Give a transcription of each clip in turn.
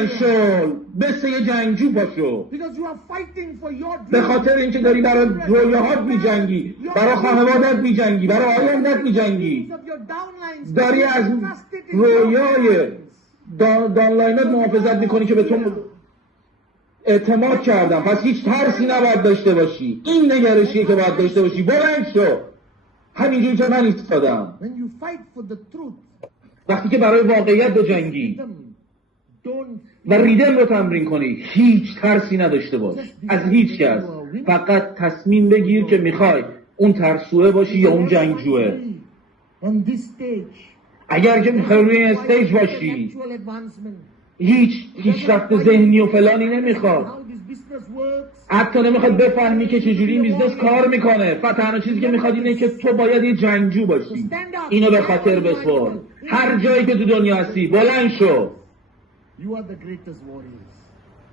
بلند شو، مثل یه جنگجو پاشو. Because you are fighting for your dreams. به خاطر اینکه داری برای رویاهات می‌جنگی، برای خانوادت می‌جنگی، برای آیندت می‌جنگی. داری از رویای دانلاینات محافظت می‌کنی که به تو اعتماد کردم، پس هیچ ترسی نباید داشته باشی. این نگرشیه که باید داشته باشی. بلند شو. همینجوری که من ایستادم. When you fight for the truth, وقتی که برای واقعیت بجنگی و ریدم رو تمرین کنی، هیچ ترسی نداشته باش از هیچ کس. فقط تصمیم بگیر که میخوای اون ترسوه باشی یا اون جنگجوه. on this stage, اگر که میخوای روی این استیج باشی، intellectual advancement, هیچ رفت ذهنی و فلانی نمیخواد. how this business works, حتی نمیخواد بفهمی که چجوری این بیزنس کار میکنه. فقط تنها چیزی که میخواد اینه که تو باید یه جنگجو باشی. اینو به خاطر بسپر. هر جایی که تو دنیا هستی بلند شو. you are the greatest warriors.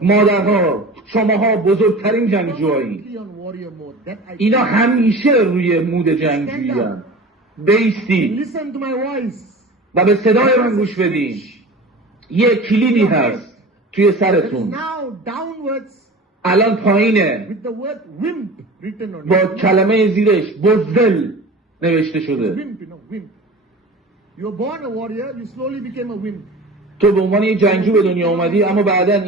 مادرها، شماها بزرگترین جنگجوهایی. Completely on warrior mode. That I اینا همیشه روی مود جنگجویی هستند. بیستی listen to my voice. و به صدای من گوش بدین. یه کلیدی هست توی It is سرتون. now downwards الان پایینه with the word wimp written on با it. کلمه زیرش بزدل نوشته شده. Wimp, wimp. You were born a warrior, you slowly became a wimp. تو به عنوان یه جنگجو به دنیا اومدی، اما بعداً